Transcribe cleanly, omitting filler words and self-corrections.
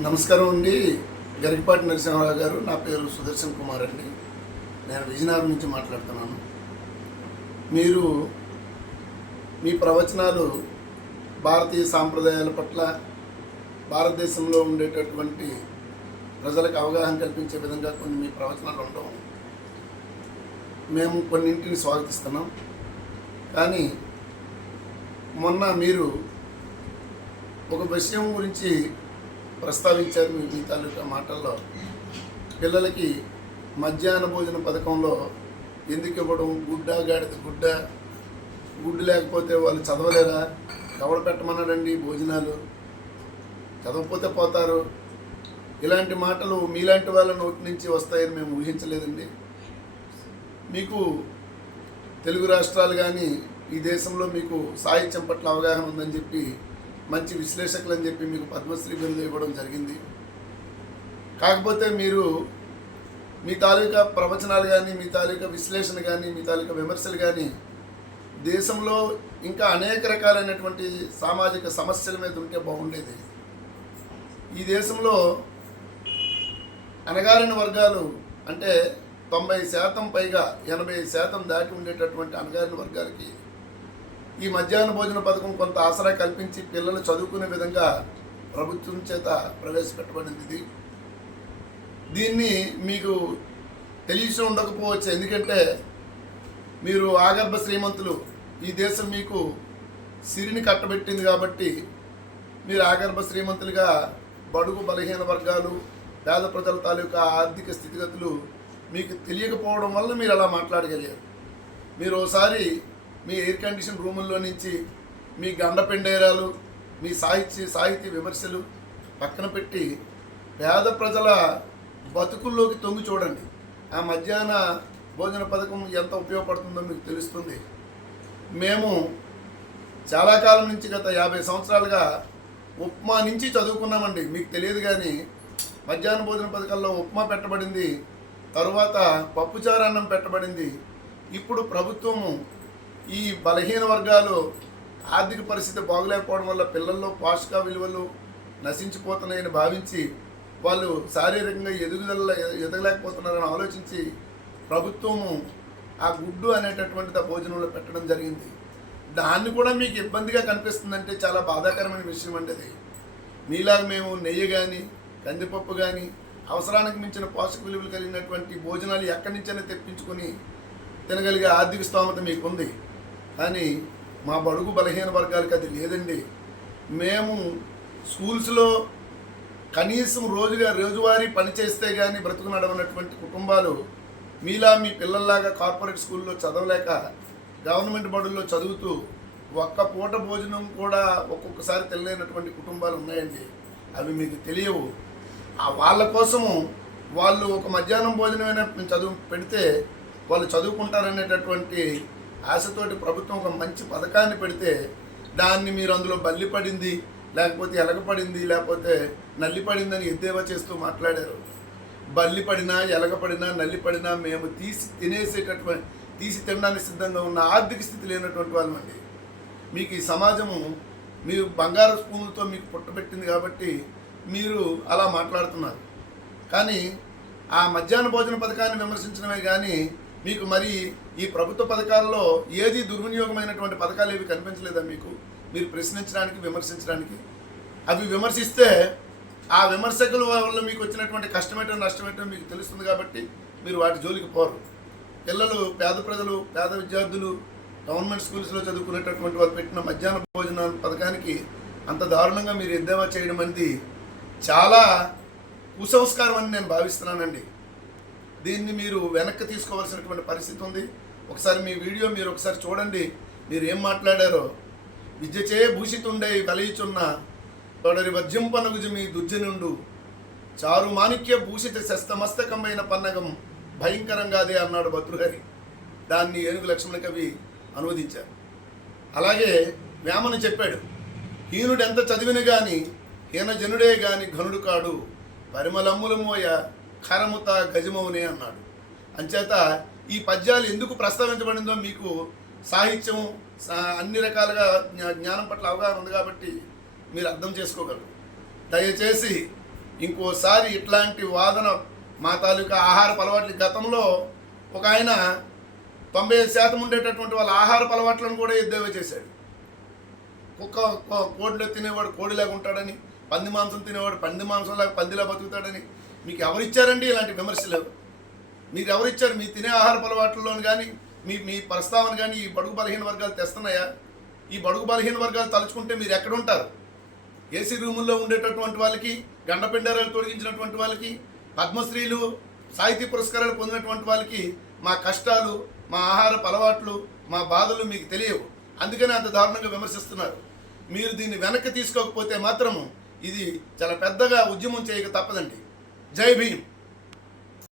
నమస్కారం అండి. గరికపాటి నరసింహారావు గారు. నా పేరు సుదర్శన్ కుమార్ అండి. నేను విజయనగరం నుంచి మాట్లాడుతున్నాను. మీరు మీ ప్రవచనాలు భారతీయ సాంప్రదాయాల పట్ల, భారతదేశంలో ఉండేటటువంటి ప్రజలకు అవగాహన కల్పించే విధంగా కొన్ని మీ ప్రవచనాలు ఉండవు. మేము కొన్నింటిని స్వాగతిస్తున్నాం. కానీ మొన్న మీరు ఒక విషయం గురించి ప్రస్తావించారు మీ తాలూకా మాటల్లో. పిల్లలకి మధ్యాహ్న భోజన పథకంలో ఎందుకు ఇవ్వడం, గాడిద గుడ్డు లేకపోతే వాళ్ళు చదవలేరా, ఎవడ పెట్టమన్నాడండి భోజనాలు, చదవకపోతే పోతారు. ఇలాంటి మాటలు మీలాంటి వాళ్ళ నోటి నుంచి వస్తాయని మేము ఊహించలేదండి. మీకు తెలుగు రాష్ట్రాలు కానీ ఈ దేశంలో మీకు సాహిత్యం పట్ల అవగాహన ఉందని చెప్పి, మంచి విశ్లేషకులు అని చెప్పి మీకు పద్మశ్రీ బిరుదు ఇవ్వడం జరిగింది. కాకపోతే మీరు మీ తాలూకా ప్రవచనాలు కానీ, మీ తాలూకా విశ్లేషణ కానీ, మీ తాలూకా విమర్శలు కానీ దేశంలో ఇంకా అనేక రకాలైనటువంటి సామాజిక సమస్యల మీద ఉంటే బాగుండేది. ఈ దేశంలో అణగారిన వర్గాలు అంటే 90% పైగా 80% దాటి ఉండేటటువంటి అణగారిన వర్గాలకి ఈ మధ్యాహ్న భోజన పథకం కొంత ఆసరా కల్పించి పిల్లలు చదువుకునే విధంగా ప్రభుత్వం చేత ప్రవేశపెట్టబడింది. దీన్ని మీకు తెలిసి ఉండకపోవచ్చు. ఎందుకంటే మీరు ఆగర్భ శ్రీమంతులు, ఈ దేశం మీకు సిరిని కట్టబెట్టింది కాబట్టి మీరు ఆగర్భ శ్రీమంతులుగా బడుగు బలహీన వర్గాలు, పేద ప్రజల తాలూకా ఆర్థిక స్థితిగతులు మీకు తెలియకపోవడం వల్ల మీరు అలా మాట్లాడగలిగారు. మీరు ఒకసారి మీ ఎయిర్ కండిషన్ రూముల్లో నుంచి మీ గండపెండేరాలు, మీ సాహితీ విమర్శలు పక్కన పెట్టి పేద ప్రజల బతుకుల్లోకి తొంగి చూడండి. ఆ మధ్యాహ్న భోజన పథకం ఎంత ఉపయోగపడుతుందో మీకు తెలుస్తుంది. మేము చాలా కాలం నుంచి గత 50 సంవత్సరాలుగా ఉప్మా నుంచి చదువుకున్నామండి. మీకు తెలియదు కానీ మధ్యాహ్న భోజన పథకాల్లో ఉప్మా పెట్టబడింది, తరువాత పప్పుచారు అన్నం పెట్టబడింది. ఇప్పుడు ప్రభుత్వము ఈ బలహీన వర్గాలు ఆర్థిక పరిస్థితి బాగులేకపోవడం వల్ల పిల్లల్లో పోషక విలువలు నశించిపోతున్నాయని భావించి వాళ్ళు శారీరకంగా ఎదగలేకపోతున్నారని ఆలోచించి ప్రభుత్వము ఆ గుడ్డు అనేటటువంటిది ఆ భోజనంలో పెట్టడం జరిగింది. దాన్ని కూడా మీకు ఇబ్బందిగా కనిపిస్తుందంటే చాలా బాధాకరమైన విషయం అండి అది. మీలాగా మేము నెయ్యి కానీ, కందిపప్పు కానీ, అవసరానికి మించిన పోషక విలువలు కలిగినటువంటి భోజనాలు ఎక్కడి నుంచైనా తెప్పించుకొని తినగలిగే ఆర్థిక స్తోమత మీకుంది. కానీ మా బడుగు బలహీన వర్గాలకి అది లేదండి. మేము స్కూల్స్లో కనీసం రోజువారీ పని చేస్తే కానీ బ్రతుకు నడవనటువంటి కుటుంబాలు మీలా మీ పిల్లల్లాగా కార్పొరేట్ స్కూల్లో చదవలేక గవర్నమెంట్ బడుల్లో చదువుతూ ఒక్క పూట భోజనం కూడా ఒక్కొక్కసారి తెలియనటువంటి కుటుంబాలు ఉన్నాయండి. అవి మీకు తెలియవు. వాళ్ళ కోసము వాళ్ళు ఒక మధ్యాహ్నం భోజనమైనా చదువు పెడితే వాళ్ళు చదువుకుంటారనేటటువంటి ఆశతోటి ప్రభుత్వం ఒక మంచి పథకాన్ని పెడితే దాన్ని మీరు అందులో బల్లిపడింది, లేకపోతే ఎలగపడింది, లేకపోతే నల్లిపడిందని ఎద్దేవా చేస్తూ మాట్లాడారు. బల్లిపడినా, ఎలగపడినా, నల్లిపడినా మేము తీసి తినడానికి సిద్ధంగా ఉన్న ఆర్థిక స్థితి లేనటువంటి వాళ్ళమండి. మీకు ఈ సమాజము మీరు బంగారు స్పూన్లతో మీకు పుట్టబెట్టింది కాబట్టి మీరు అలా మాట్లాడుతున్నారు. కానీ ఆ మధ్యాహ్న భోజన పథకాన్ని విమర్శించడమే కానీ మీకు మరి ఈ ప్రభుత్వ పథకాల్లో ఏది దుర్వినియోగమైనటువంటి పథకాలు ఏవి కనిపించలేదా మీకు? మీరు ప్రశ్నించడానికి, విమర్శించడానికి. అవి విమర్శిస్తే ఆ విమర్శకుల వల్ల మీకు వచ్చినటువంటి కష్టమేటో నష్టమేటో మీకు తెలుస్తుంది కాబట్టి మీరు వాటి జోలికి పోరు. పిల్లలు, పేద ప్రజలు, పేద విద్యార్థులు గవర్నమెంట్ స్కూల్స్లో చదువుకునేటటువంటి వాళ్ళు పెట్టిన మధ్యాహ్న భోజన పథకానికి అంత దారుణంగా మీరు ఎద్దేవా చేయడం అనేది చాలా కుసంస్కారం అని నేను భావిస్తున్నానండి. దీన్ని మీరు వెనక్కి తీసుకోవాల్సినటువంటి పరిస్థితి ఉంది. ఒకసారి మీ వీడియో మీరు ఒకసారి చూడండి. మీరు ఏం మాట్లాడారో. విద్యచే భూషితుండే వెలయిచున్న తొడరి వజ్యంపనగుజు మీ దుర్జనుండు చారు మాణిక్య భూషిత శస్తమస్తకమైన పన్నగం భయంకరంగాదే అన్నాడు భద్రుహరి. దాన్ని ఏనుగు లక్ష్మణ కవి అనువదించారు. అలాగే వేమన చెప్పాడు, హీనుడు ఎంత చదివిన కానీ హీనజనుడే గాని ఘనుడు కాడు, పరిమళమ్ముల మోయ ఖరముత గజమౌనే అన్నాడు. అంచేత ఈ పద్యాలు ఎందుకు ప్రస్తావించబడిందో మీకు సాహిత్యం అన్ని రకాలుగా జ్ఞానం పట్ల అవగాహన ఉంది కాబట్టి మీరు అర్థం చేసుకోగలరు. దయచేసి ఇంకోసారి ఇట్లాంటి వాదన మా తాలూకా ఆహారపు అలవాట్లు గతంలో ఒక ఆయన 95% ఉండేటటువంటి వాళ్ళ ఆహారపు అలవాట్లను కూడా ఎద్దేవా చేశాడు. కోడిలో తినేవాడు కోడిలాగా ఉంటాడని, పంది మాంసం తినేవాడు పంది మాంసంలాగా పందిలా బతుకుతాడని. మీకు ఎవరిచ్చారండి ఇలాంటి విమర్శలు? మీరు ఎవరిచ్చారు? మీ తినే ఆహారపు అలవాట్లలోని కానీ మీ ప్రస్తావన కానీ ఈ బడుగు బలహీన వర్గాలు తెస్తున్నాయా? ఈ బడుగు బలహీన వర్గాలు తలుచుకుంటే మీరు ఎక్కడుంటారు? ఏసీ రూముల్లో ఉండేటటువంటి వాళ్ళకి, గండపిండారాలు తొలగించినటువంటి వాళ్ళకి, పద్మశ్రీలు సాహితీ పురస్కారాలు పొందినటువంటి వాళ్ళకి మా కష్టాలు, మా ఆహారపు అలవాట్లు, మా బాధలు మీకు తెలియవు. అందుకనే అంత దారుణంగా విమర్శిస్తున్నారు. మీరు దీన్ని వెనక్కి తీసుకోకపోతే మాత్రము ఇది చాలా పెద్దగా ఉద్యమం చేయక తప్పదండి. జై భీమ్.